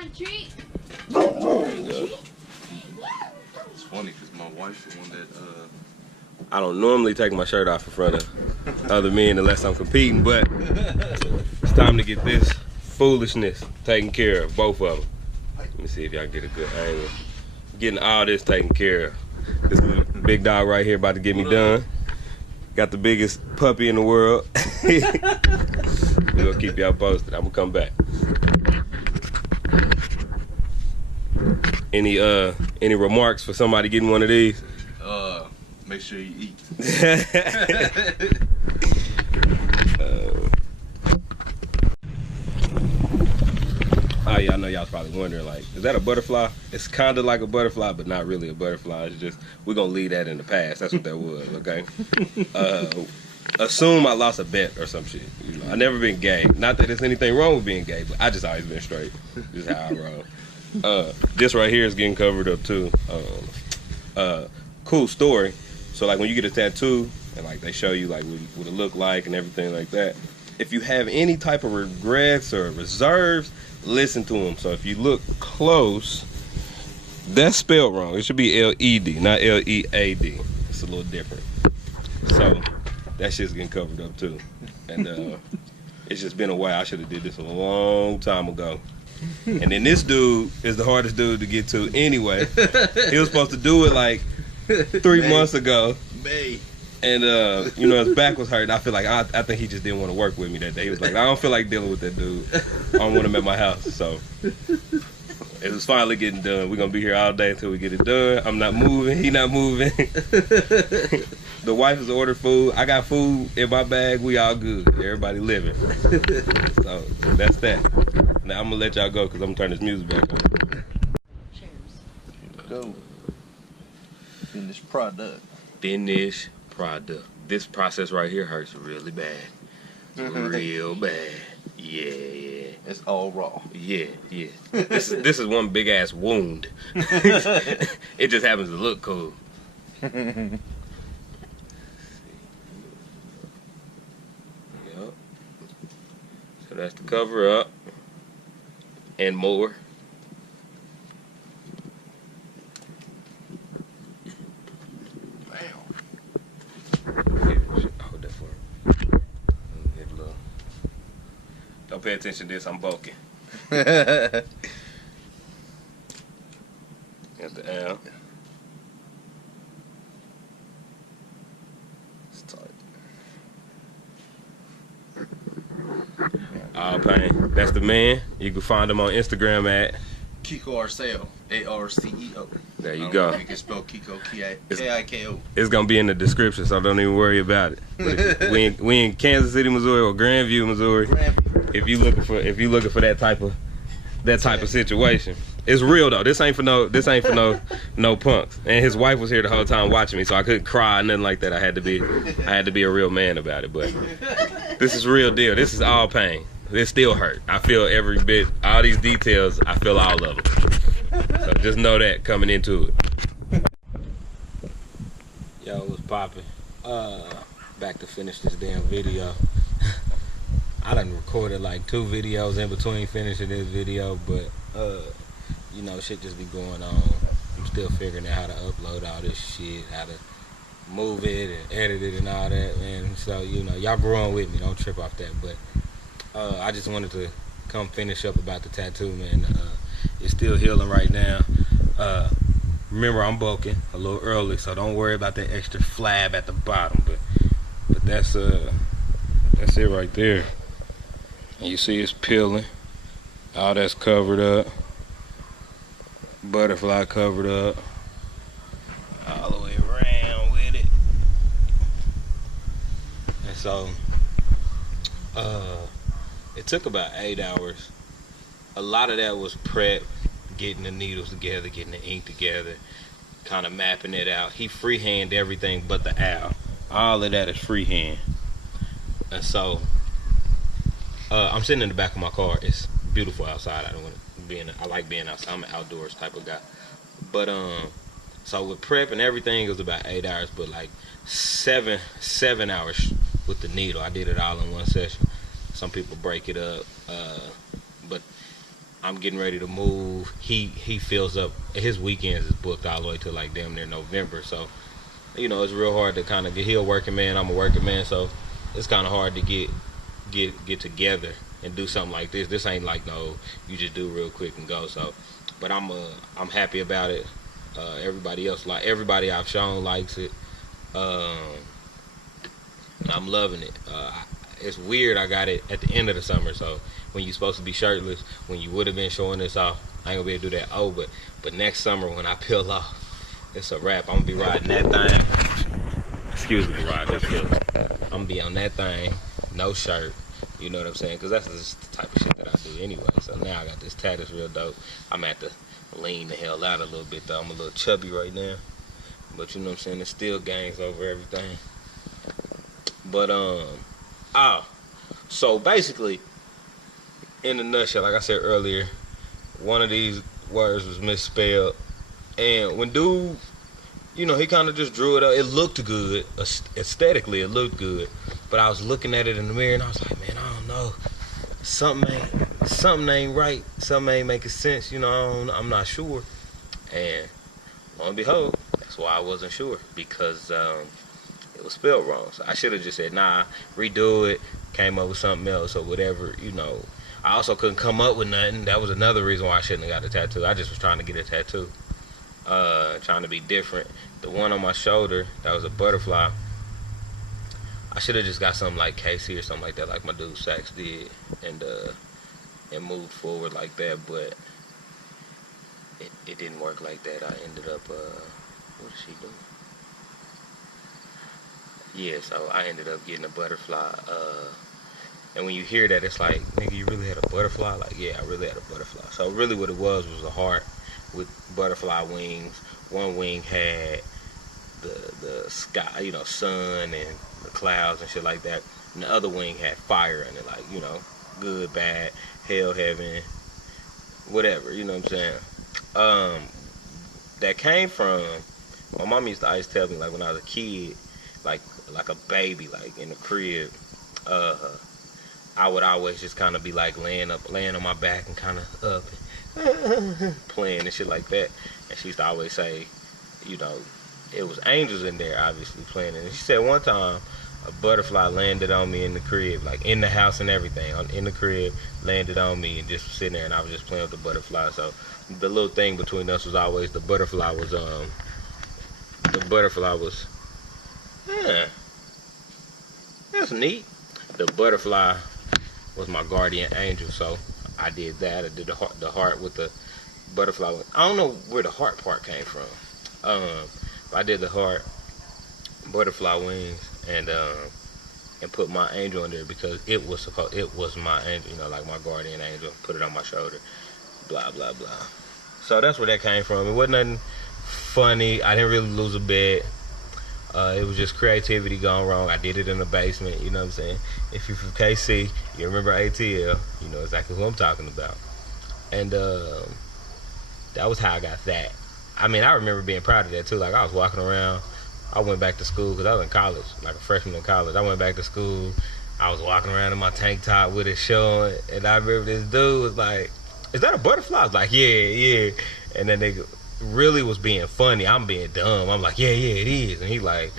want a treat? It's funny because my wife's the one that I don't normally take my shirt off in front of other men unless I'm competing, but it's time to get this foolishness taken care of, both of them. Let me see if y'all get a good angle. Getting all this taken care of. This big dog right here about to get me done. Got the biggest puppy in the world. We're gonna keep y'all posted. I'm gonna come back. Any remarks for somebody getting one of these? make sure you eat. Oh yeah, I know y'all was probably wondering, like, is that a butterfly? It's kind of like a butterfly, but not really a butterfly. It's just, we're going to leave that in the past. That's what that was, okay? Assume I lost a bet or some shit. You know, I never been gay. Not that there's anything wrong with being gay, but I just always been straight. This is how I roll. This right here is getting covered up too. Cool story. So like when you get a tattoo and like they show you like what it look like and everything like that, if you have any type of regrets or reserves, listen to them. So if you look close, that's spelled wrong. It should be L-E-D, not L-E-A-D. It's a little different. So that shit's getting covered up too. And it's just been a while. I should have did this a long time ago. And then this dude is the hardest dude to get to anyway. He was supposed to do it like 3 months ago. And you know, his back was hurting. I feel like I think he just didn't want to work with me that day. He was like, I don't feel like dealing with that dude. I don't want him at my house. So it was finally getting done. We're gonna be here all day until we get it done. I'm not moving. He not moving. The wife has ordered food. I got food in my bag. We all good. Everybody living. So that's that. Now I'm gonna let y'all go because I'm gonna turn this music back on. Cheers. Go. Finished product. Finished product. This process right here hurts really bad. Real bad. Yeah. It's all raw. Yeah. This is one big ass wound. It just happens to look cool. Yep. So that's the cover up and more. Hold that for me. Don't pay attention to this, I'm bulking. Got the L. It's tight. All Pain. That's the man. You can find him on Instagram at Kiko Arceo. A-R-C-E-O. There you go. You can spell Kiko, K-I-K-O. It's gonna be in the description, so don't even worry about it. But we in Kansas City, Missouri, or Grandview, Missouri. If you looking for that type of situation, it's real though. This ain't for no punks. And his wife was here the whole time watching me, so I couldn't cry or nothing like that. I had to be a real man about it. But this is real deal. This is all pain. It still hurt. I feel every bit. All these details, I feel all of them. So just know that coming into it. Yo, what's poppin'? Back to finish this damn video. I done recorded like 2 videos in between finishing this video, but you know, shit just be going on. I'm still figuring out how to upload all this shit, how to move it and edit it and all that, man. So, you know, y'all growing with me, don't trip off that. But I just wanted to come finish up about the tattoo, man. It's still healing right now. Remember, I'm bulking a little early, so don't worry about that extra flab at the bottom. But that's it right there. And you see it's peeling. All that's covered up. Butterfly covered up. All the way around with it. And so, it took about 8 hours. A lot of that was prep, getting the needles together, getting the ink together, kind of mapping it out. He freehand everything but the owl. All of that is freehand. And so, I'm sitting in the back of my car. It's beautiful outside. I like being outside. I'm an outdoors type of guy. But so with prep and everything, it was about 8 hours, but like seven hours with the needle. I did it all in one session. Some people break it up, but I'm getting ready to move. He fills up his weekends is booked all the way to like damn near November. So, you know, it's real hard to kind of get. He a working man, I'm a working man, so it's kind of hard to get together and do something like this. This ain't like no, you just do real quick and go. So, but I'm happy about it. Everybody I've shown likes it. I'm loving it. It's weird. I got it at the end of the summer, so when you're supposed to be shirtless, when you would have been showing this off, I ain't gonna be able to do that. Oh, but next summer when I peel off, it's a wrap. I'm gonna be riding that thing. Excuse me, ride that peel. I'm gonna be on that thing, no shirt. You know what I'm saying? Because that's just the type of shit that I do anyway. So now I got this tat that's real dope. I'm at to lean the hell out a little bit though. I'm a little chubby right now, but you know what I'm saying? It still gangs over everything. But so basically, in a nutshell, like I said earlier, one of these words was misspelled, and when dude, you know, he kind of just drew it up. It looked good, aesthetically, it looked good, but I was looking at it in the mirror and I was like, man, I don't know, something ain't right, something ain't making sense, you know, I'm not sure. And lo and behold, that's why I wasn't sure, because it was spelled wrong. So I should have just said, nah, redo it, came up with something else or whatever, you know. I also couldn't come up with nothing. That was another reason why I shouldn't have got a tattoo. I just was trying to get a tattoo, trying to be different. The one on my shoulder, that was a butterfly. I should have just got something like Casey or something like that, like my dude Sax did, and moved forward like that. But it didn't work like that. I ended up, what did she do? Yeah, so I ended up getting a butterfly. And when you hear that, it's like, nigga, you really had a butterfly? Like, yeah, I really had a butterfly. So really what it was a heart with butterfly wings. One wing had the sky, you know, sun and the clouds and shit like that. And the other wing had fire in it, like, you know, good, bad, hell, heaven, whatever, you know what I'm saying? That came from, my mom used to always tell me, like, when I was a kid, like a baby, like in the crib, I would always just kind of be like laying on my back and kind of up playing and shit like that. And she used to always say, you know, it was angels in there obviously playing. And she said one time a butterfly landed on me in the crib, like in the house and everything, in the crib, landed on me and just was sitting there, and I was just playing with the butterfly. So the little thing between us was always the butterfly was yeah, that's neat. The butterfly was my guardian angel, so I did that. I did the heart with the butterfly. I don't know where the heart part came from. I did the heart, butterfly wings, and put my angel in there because it was my angel, you know, like my guardian angel. Put it on my shoulder, blah blah blah. So that's where that came from. It wasn't nothing funny. I didn't really lose a bet. It was just creativity gone wrong. I did it in the basement, you know what I'm saying? If you're from KC, you remember ATL, you know exactly who I'm talking about. And that was how I got that. I mean, I remember being proud of that too. Like, I was walking around. I went back to school because I was in college, like a freshman in college. I went back to school. I was walking around in my tank top with it showing. And I remember this dude was like, is that a butterfly? I was like, yeah. And then they really was being funny. I'm being dumb. I'm like, yeah, it is. And he like,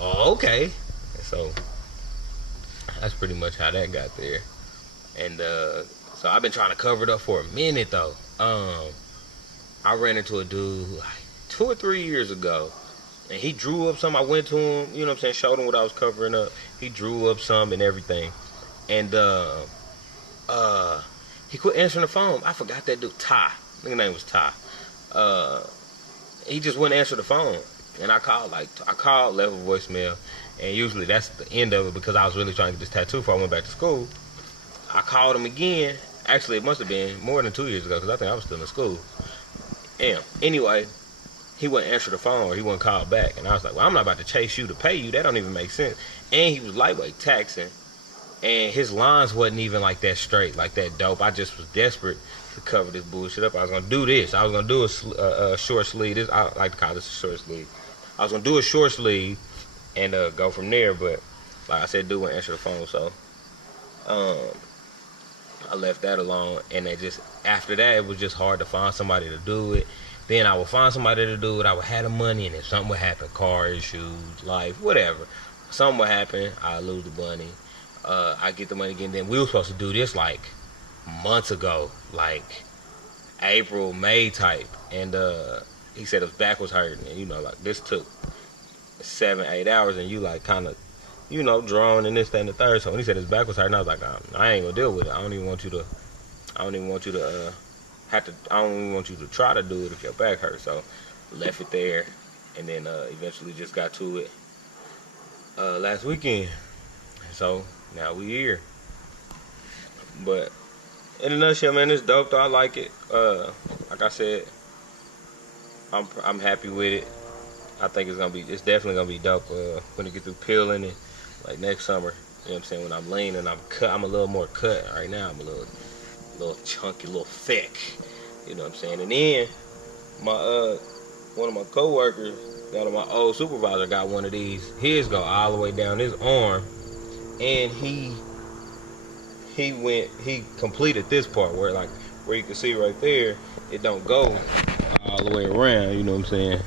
okay. And so that's pretty much how that got there. And so I've been trying to cover it up for a minute though. I ran into a dude like 2 or 3 years ago, and he drew up some. I went to him, you know what I'm saying, showed him what I was covering up. He drew up some and everything. And he quit answering the phone. I forgot that dude, Ty. His name was Ty. He just wouldn't answer the phone. And I called, left a voicemail, and usually that's the end of it because I was really trying to get this tattoo before I went back to school. I called him again. Actually, it must have been more than 2 years ago because I think I was still in school. Anyway, he wouldn't answer the phone or he wouldn't call back. And I was like, well, I'm not about to chase you to pay you. That don't even make sense. And he was lightweight taxing. And his lines wasn't even like that straight, like that dope. I just was desperate to cover this bullshit up. I was going to do this. I was going to do a short sleeve. I like to call this a short sleeve. I was going to do a short sleeve and go from there. But like I said, dude wouldn't answer the phone. So I left that alone, and it just after that it was just hard to find somebody to do it. Then I would find somebody to do it. I would have the money, and if something would happen, car issues, life, whatever, something would happen, I lose the money. I get the money again. Then we were supposed to do this like months ago, like April, May type, and he said his back was hurting, and you know, like this took 7-8 hours, and you like kind of, you know, drawing and this, that, and the third. So when he said his back was hurting, I was like, I ain't gonna deal with it. I don't even want you to I don't even want you to try to do it if your back hurts. So left it there, and then eventually just got to it last weekend. So now we here. But in a nutshell, man, it's dope though. I like it. Like I said, I'm happy with it. I think it's definitely gonna be dope when it get through peeling and like next summer. You know what I'm saying? When I'm lean and I'm a little more cut. Right now I'm a little chunky, a little thick. You know what I'm saying? And then my one of my coworkers, one of my old supervisor, got one of these. His go all the way down his arm, and he completed this part where you can see right there, it don't go all the way around. You know what I'm saying?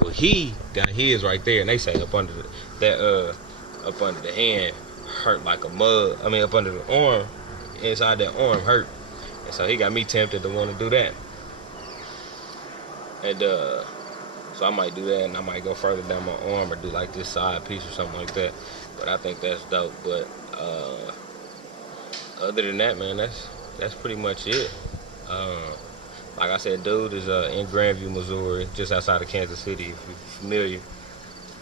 Well, he got his right there, and they say up under the hand hurt like a mug. I mean, up under the arm, inside that arm hurt, and so he got me tempted to want to do that. And so I might do that, and I might go further down my arm or do like this side piece or something like that. But I think that's dope. But other than that, man, that's pretty much it. Like I said, dude is in Grandview, Missouri, just outside of Kansas City, if you're familiar.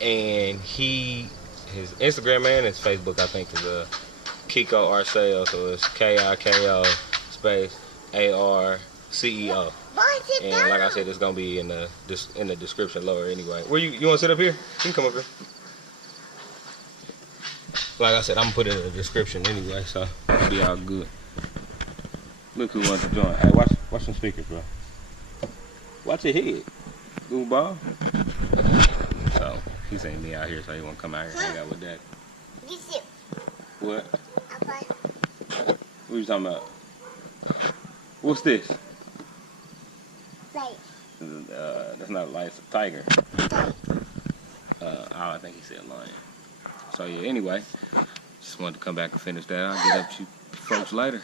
And his Instagram and his Facebook, I think, is Kiko Arceo. So it's KIKO space ARCEO. And like I said, it's gonna be in the description lower anyway. Where you want to sit up here? You can come up here. Like I said, I'm gonna put it in the description anyway, so it'll be all good. Look who wants to join. Hey, watch some speakers, bro. Watch your head, goofball. So he seen me out here, so he want to come out here and hang out with that. What? What you talking about? What's this? That's not a lion, it's a tiger. I think he said lion. So yeah, anyway, just wanted to come back and finish that. I'll get up to you folks later.